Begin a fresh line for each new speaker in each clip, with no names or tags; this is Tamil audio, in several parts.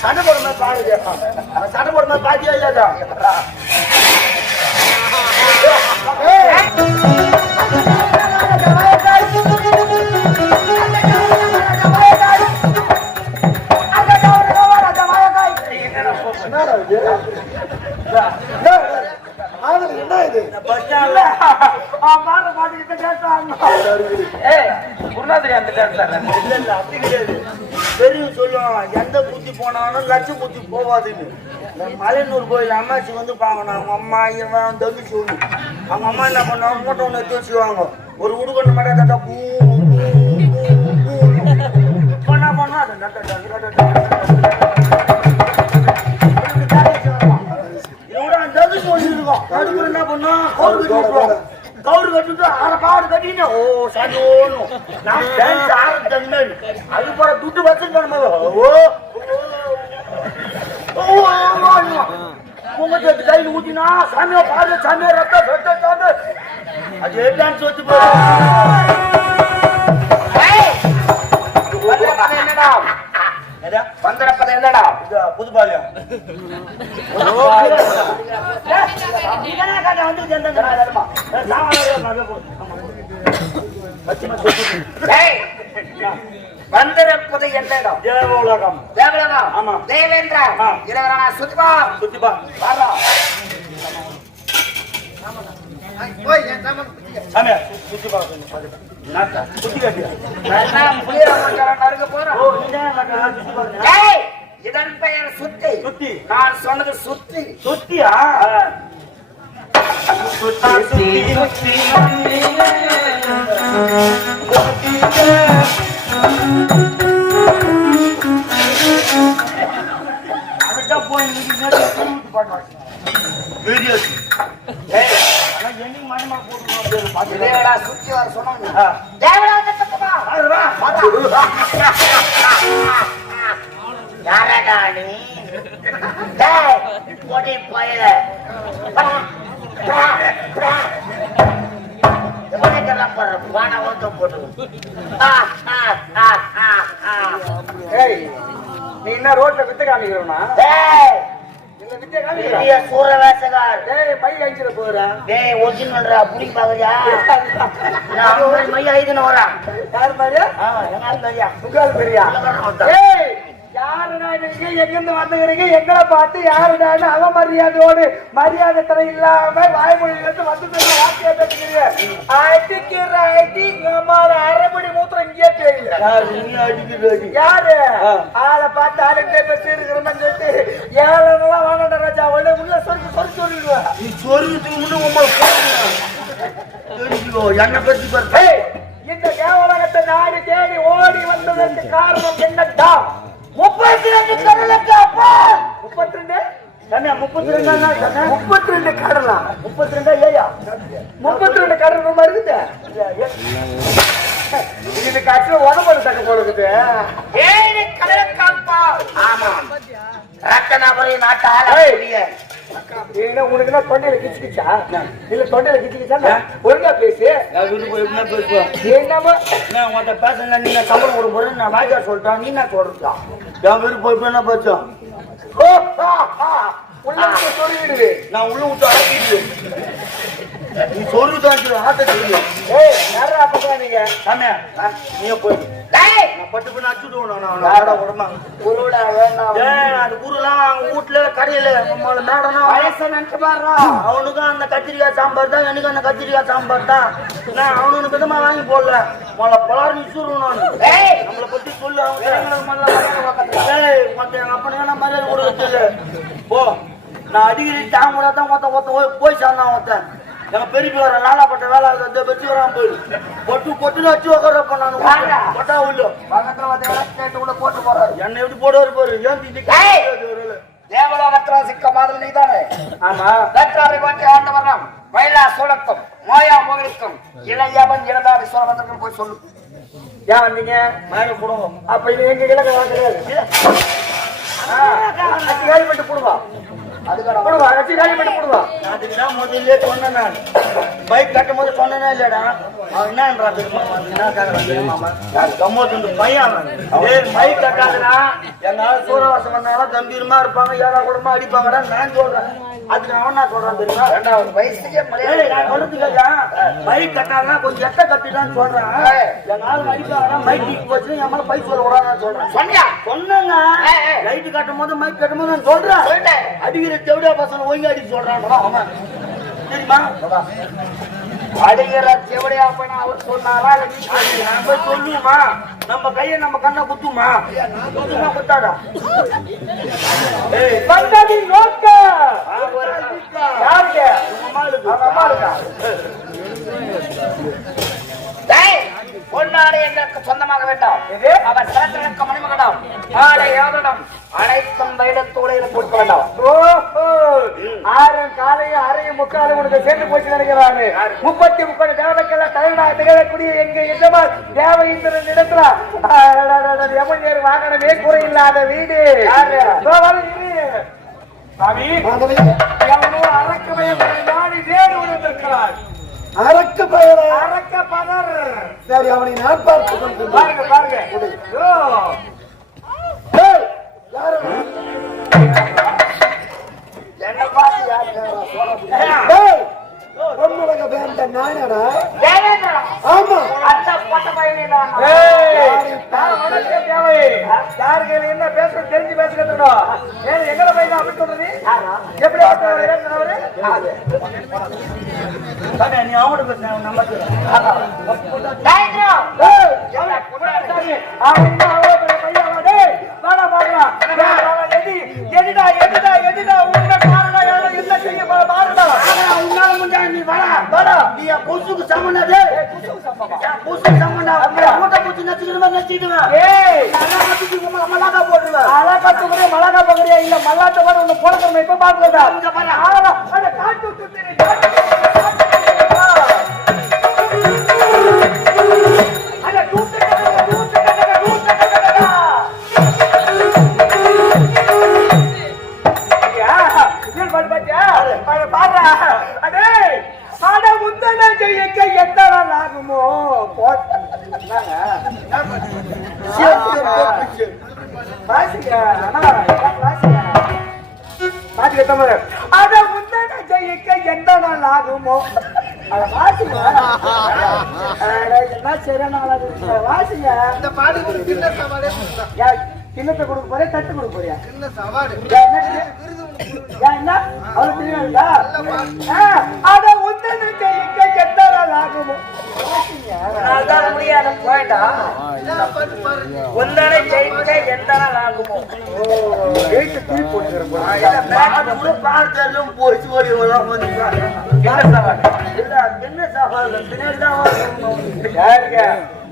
சண்டை போடும்போது பாருங்க சண்டை போடும்போது பாத்தியா இல்லையா என்ன இது பஸ் சொல்லுவான் எந்த புத்தி போனாலும் லட்ச புத்தி போவாதுன்னு மலையனூர் கோயில் அம்மாச்சி வந்து பார்க்கணும் அவங்க அம்மா இவன் தம்பி சொல்லு அவங்க அம்மா என்ன பண்ணுவாங்க மூட்டை ஒன்று எடுத்து வச்சுக்குவாங்க ஒரு உடுக்கொண்டு மட்டும் கட்டா பூ பண்ணா? பண்ணா அது நட்ட நட்ட நட்ட என்ன பண்ணும் கவுரு கட்டிட்டு அரை பாடு கட்டின்னு ஓ சாமி ஓடணும் நான் டான்ஸ் ஆரம்பிச்சேன். அது போல துட்டு வச்சுட்டு ஓ. குங்குமத்தை கையில் ஊத்தினா சாமியா பாரு சாமியா ரத்த ரத்த சாமி அது டான்ஸ் வச்சு
என்னடா வந்தரப்பத என்னடா
புதுப்பாளையம்
ஏய் வந்தரப்பத என்னடா
தேவலோகம்
தேவலகா
ஆமா.
தேவேந்திர
ஆ.
இரவரா சுத்திபா
சுத்திப்பா
பாரா
சாமியா சுத்திப்பா நாட்டா சுத்தி கட்டியா
நான் புளியர மஞ்சள் நறுக்க போறேன்
ஓ இதான்
பெயர் சுத்தி.
சுத்தி?
நான் சொன்னது சுத்தி.
சுத்தியா? சுத்தி சுத்தி போய் வீடியோஸ்
இதேடா சுத்தி வர சொன்னாங்க. தேவராஜ சுத்தமா யாரடா நீ? பயல பானை போட்டு.
நீ என்ன ரோட்ல வித்து காமிக்கிறோம்னா
டேய்
இந்த வித்து காமிக்கிற
பெரிய சூர வேசகார்
டேய் பை போறா
டேய் ஒரிஜினல்ரா புடி பாக்குறியா நான் ஐம்பது மைய ஐதுன்னு வரேன்
யார் மாதிரி
ஆ எங்க தெரியா
புகார் பெரியா ஏய் யாருடா நீங்க எங்கிருந்து வந்துக்கிறீங்க எங்களை பார்த்து யாருடான்னு அவமரியாதையோடு மரியாதை தர இல்லாம வாய்மொழியிலிருந்து வந்து பேசுகிறீங்க அடிக்கிற அடி நம்மால இங்கேயே தெரியல யாரு? ஆளை பார்த்து ஆளுகிட்டே பேசி ஏழனெல்லாம் வாங்கண்ட ராஜா உள்ள உள்ள சொருக்கு சொருக்கு சொல்லிடுவேன்.
நீ சொருகத்துக்கு முன்ன தெரிஞ்சுக்கோ என்ன பத்தி பாரு.
ஏய், இந்த தேவலகத்தை நாடி தேடி ஓடி வந்ததற்கு காரணம் என்னடா முப்பத்தி ரெண்டு கடலுக்கு அப்பா முப்பத்தி ரெண்டு முப்பத்தி ரெண்டு முப்பத்தி ரெண்டு கடலா? முப்பத்தி ரெண்டா ஏயா முப்பத்தி ரெண்டு கடல் ரொம்ப இருக்குது? இது கட்டில உடம்பு தக்க போல இருக்குது
ஏழு கடலுக்காப்பா ஆமாம் ரத்தனாபுரி நாட்டு
ஏய்.
ஆளக்கூடிய
என்ன உனக்கு என்ன தொண்டையில கிச்சு கிச்சா இல்ல தொண்டையில கிச்சு கிச்சா ஒழுங்கா பேசு.
போய்
என்னமா?
நான் உன்கிட்ட பேசல நீ சம்பளம் கொடுக்க போறேன் நான் வாஜா சொல்லிட்டான் நீ நான் சொல்றான் என் வீட்டுக்கு போய் இப்ப என்ன பேசும்
ஓ, ஆ, ஆ, உள்ள சொல்லிடுது
நான் உள்ள விட்டு அடக்கிடுவேன். நீ சொருகு தான் ஆட்ட
ஏய் யாரா பக்கம் நீங்க?
சாமியா? நீ போய்.
டேய்!
நான் பட்டு பண்ண அச்சுடுவேன் நான் ஆட உடம்பா
குருடா வேணாம்
ஏய் அந்த அவங்க வீட்டுல கடையில நம்மள மேடனா
வயசு நினைச்சு பாடுறா
அவனுக்கும் அந்த கத்திரிக்காய் சாம்பார் தான் எனக்கு அந்த கத்திரிக்காய் சாம்பார் தான். நான் அவனுக்கு விதமா வாங்கி போடல. முதல்ல பலார் நான்.
டேய்
நம்மளை பத்தி சொல்லு கொடுக்கணும். ஏய், மத்த எங்க அப்பனுக்கு என்ன மரியாதை கொடுக்க சொல்லு. போ. நான் அடிக்கடி தாங்க கூட தான் ஒருத்தன் ஒருத்தன் போய் போய் சேர்ந்தான் ஒருத்தன். எங்க பெரிய வர லாலாப்பட்ட வேலை அந்த வச்சு வரான் போய் பொட்டு பொட்டுன்னு வச்சு உட்காரப்ப நான். பொட்டா உள்ள.
பக்கத்துல வந்து கேட்டு உள்ள போட்டு போறாரு.
என்ன எப்படி போடுவாரு பாரு. ஏன் திட்டி
ஏய். தேவலோகத்திர சிக்க மாதிரி நீதானே?
ஆமா.
வெற்றாரை பற்றி ஆண்டு வர்றான் மயிலா சோழத்தும் மாயா மோகனுக்கும் இளையவன் இழந்தா விஸ்வரவந்தர்கள் போய் சொல்லு.
ஏன் வந்தீங்க?
மேல போடுவோம்
அப்ப இது எங்க கிழக்கு கிடையாது கேள்விப்பட்டு போடுவா
முதல்ல சொன்னேன் நான். பைக் கட்டும் போது சொன்னேனே இல்லடா? அவன் என்னன்றா அவன்? கம்மோத்துண்டு பையன் பைக் கட்டாதுடா. என்னால சூரவாசம் பண்ணாலும் கம்பீரமா இருப்பாங்க ஏழா கூடமா அடிப்பாங்கடா நான் சொல்றேன். அதுக்கு என்ன சொல்றான் தெரியுமா?
ரெண்டாவது மரியாதை
ஏய், நான் சொல்றது கொஞ்சம் எட்ட கட்டிதான் சொல்றேன். மைக் தூக்கி போச்சு என் மேல பைக் சொல்ல கூடாதுன்னு சொல்றேன்.
சொன்னியா?
சொன்னேங்க. லைட் கட்டும் போது மைக் கட்டும் போது நான் சொல்றேன். அடிக்கிற தெவிடியா பசங்க ஒழுங்கா அடிக்க சொல்றான். அவன் தெரியுமா?
அடிக்கிற செவடியா பண்ண அவர் சொன்னாரா?
நான் சொல்லுமா நம்ம கையை நம்ம கண்ணை குத்துமா? குத்துமா குத்தாடா
வந்ததின் நோக்க. யாருக்கு அம்மா இருக்கா?
பொன்னாடை எங்களுக்கு சொந்தமாக வேண்டாம்? அவர் சிறத்திற்கு மணிமகடம். ஆடை யாதடம் அனைத்தும் வைடத்தோடையில கொடுக்க வேண்டாம்.
ஓஹோ. ஆயிரம் காலையும் அரையும் முக்காலும் உனக்கு சேர்ந்து போச்சு நினைக்கிறாரு. முப்பத்தி முப்பது தேவதைக்கெல்லாம் தலைவனாக திகழக்கூடிய எங்க எஜமா தேவ இந்திரன் இடத்துல எமஞ்சேரி வாகனமே குறையில்லாத வீடு.
யாரு?
இதோ வர இரு. சாமி. எவனோ அரக்கமயத்தை நாடி தேடி வந்திருக்கிறார்
அரக்கு பயல.
அரக்க பதர்.
சரி அவனை நான் பார்த்து
பாருங்க பாருங்க. ஓ
பொன்னுலக வேண்ட நானடா ஆமா
என்ன பேச தெரிஞ்சு பேச எங்களை போய் சொல்றது? எப்படி
நீ அவனோட நம்ம நீ சமனது
ஏய், குசுக்கு சம்பவம்.
என் கொசுக்கு சமனா மூட்டை பூச்சி நச்சுக்கிற மாதிரி நச்சுக்கிடுவேன்
ஏய்,
நல்லா நச்சுக்கு மல்லாக்கா போட்டுருவேன்
அழகா தூக்குறியா, மலகா பகுதியா, இல்ல மல்லாட்ட கூட உன்னை போட தரணும். இப்ப பாத்துக்கடா.
இங்க பாரு.
ஆளா, ஜெயிக்க எத்தனை நாள் ஆகுமோ? அட முந்தன ஜெயிக்க எந்த நாள் ஆகுமோ? அட வாசிங்க. என்ன சரியான. வாசிங்க. ஏன், கிண்ணத்தை கொடுக்க போறியா தட்டு கொடுக்க போறியா? என்ன? தெரியாதுடா? ஆ, அட முந்தன
அதனால்தான் முடியாத போயிட்டா? ஒன்றரை ஜெயிக்க எந்த நாள் ஆகுமோ
போச்சு ஓடி
என்ன
பின்னாடி தான்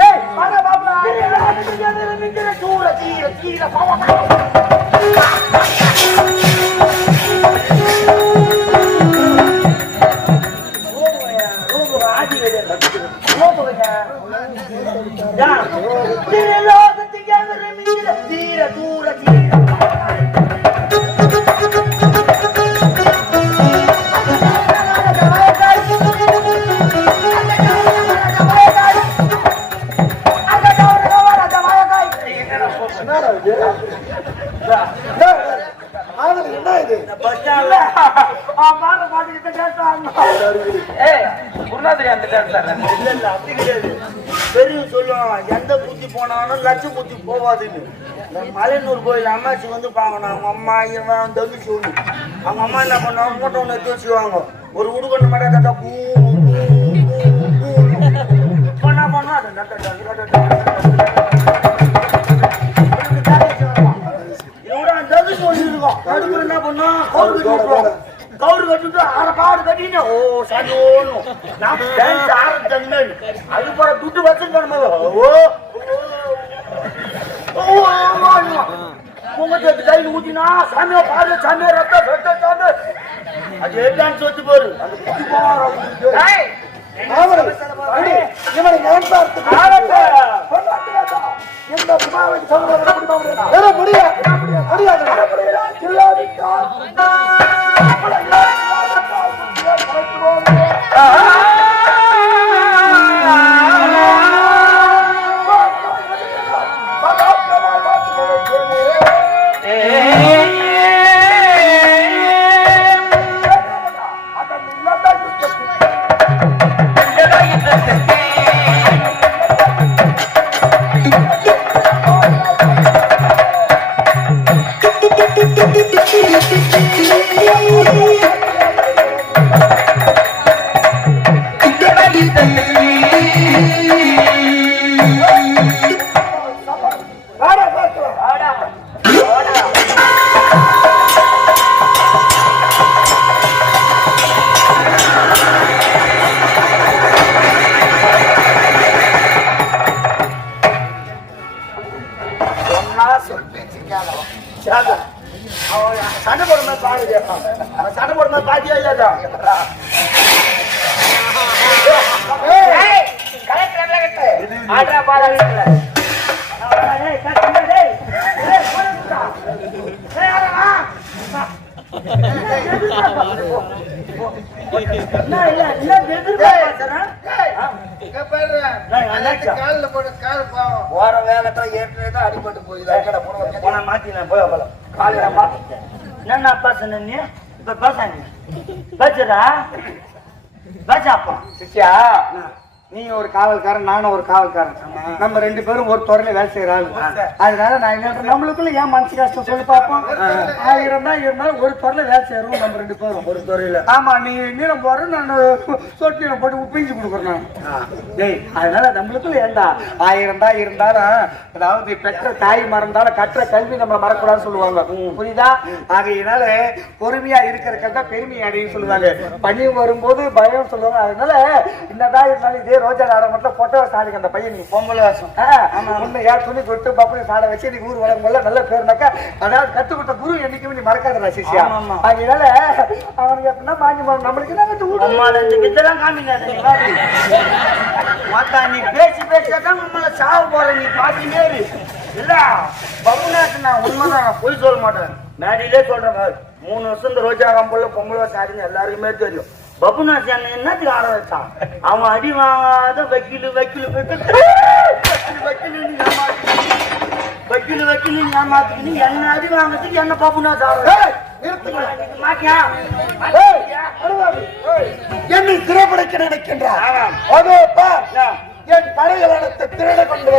ஏய் பாப்பா
பாவம் தீர தூர தீர
ஆதல் என்ன இது?
ஏய் அந்த
இல்ல இல்ல அப்படி கிடையாது பெரியவங்க எந்த புத்தி போனாலும் லட்ச புத்தி போவாதுன்னு. இந்த மலையனூர் கோயில் அம்மாச்சி வந்து பாங்கணும் அவங்க அம்மா இவன் தம்பி சொல்லு அவங்க அம்மா என்ன பண்ணுவாங்க? மூட்டை ஒன்று எடுத்து வச்சுக்குவாங்க. ஒரு உடுக்கொண்டு மட்டும் கட்டா பூ இப்போ என்ன பண்ணுவோம்? அதை நட்ட தகுதி சொல்லியிருக்கோம் கடுப்பு என்ன பண்ணுவோம்? கவுரு கட்டிட்டு அரை பாடு கட்டின்னு ஓ சாமி ஓடணும் நான் டான்ஸ் ஆரம்பிச்சேன். அது போல துட்டு வச்சுருக்கோம் ஓ குங்குமத்தை கையில் ஊத்தினா சாமியா பாரு சாமியா ரத்தம் ரத்தம் சாமி. அது டான்ஸ் வச்சு பாரு. அந்த குட்டி
சொல்வது முடியாது.
கொடுக்கப்படுகிறது என்ன இல்ல, என்ன எதிர்பார்க்கறா? நான் நினைச்சேன்.
போற வேகத்துல ஏற்கனவே அடிபட்டு போயிதான்
போன மாத்தி நான் போய்
காலையில மாத்தி
என்னண்ணா பேசுன நீ இப்ப பேசாங்க பேசுடா பேசாப்பா
சிஷ்யா நீ ஒரு காவல்காரன் நானும் ஒரு காவல்காரன். நம்ம ரெண்டு பேரும் ஒரு துறையில வேலை செய்யறாங்க அதனால நான் என்ன நம்மளுக்குள்ள ஏன் மனசு கஷ்டம் சொல்லி பார்ப்போம்? ஆயிரம் தான் இருந்தாலும் ஒரு துறையில வேலை செய்யறோம் நம்ம ரெண்டு பேரும்.
ஒரு துறையில.
ஆமா நீ நீளம் போற நான் சொட்டு நீளம் போட்டு உப்பிஞ்சு கொடுக்குறேன் நான். டேய் அதனால நம்மளுக்குள்ள ஏண்டா? ஆயிரம் தான் இருந்தாலும் அதாவது பெற்ற தாய் மறந்தாலும் கற்ற கல்வி நம்மள மறக்கூடாதுன்னு சொல்லுவாங்க. புரியுதா? ஆகையினால பொறுமையா இருக்கிற தான் பெருமை அடையும் சொல்லுவாங்க. பணி வரும்போது பயம் சொல்லுவாங்க. அதனால என்னதான் இருந்தாலும் இதே ரோஜா நாடகம் மட்டும் போட்டோ சாதிக்க அந்த பையன். நீ
பொம்பளை வேஷம்
உன்னை யார் துணி கொடுத்து பப்பனை சாட வச்சு நீ ஊர் போல நல்ல பேருனாக்கா அதாவது கொடுத்த குரு என்னைக்குமே நீ மறக்காதடா சிஷ்யா. அதனால அவனுக்கு எப்படின்னா மாஞ்சி போகணும் நம்மளுக்கு.
அம்மா இந்த வித்தெல்லாம் காமிக்காத. நீ பாத்து மாத்தா நீ பேசி பேசியாதான் உண்மையில சாவ போற நீ இரு இல்ல பகுநாட்டு நான் உண்மைதான் பொய் சொல்ல மாட்டேன். மேடையிலே சொல்றேன். மூணு வருஷம் இந்த ரோஜா காம்புல பொம்பளை ஆடின்னு எல்லாருக்குமே தெரியும். பபுநாத் என்ன என்னத்துக்கு ஆட வச்சான்? அவன் அடி வாங்காத வக்கீலு வக்கீலு வக்கீலு வக்கீலு வக்கீலு ஏமாத்திக்கின்னு என்ன அடி வாங்கிறதுக்கு என்ன மாட்டியா?
என்னை திரைப்படைக்க நினைக்கின்றார் அதோ பார் என் படைகள் அனைத்து திருட கொண்டு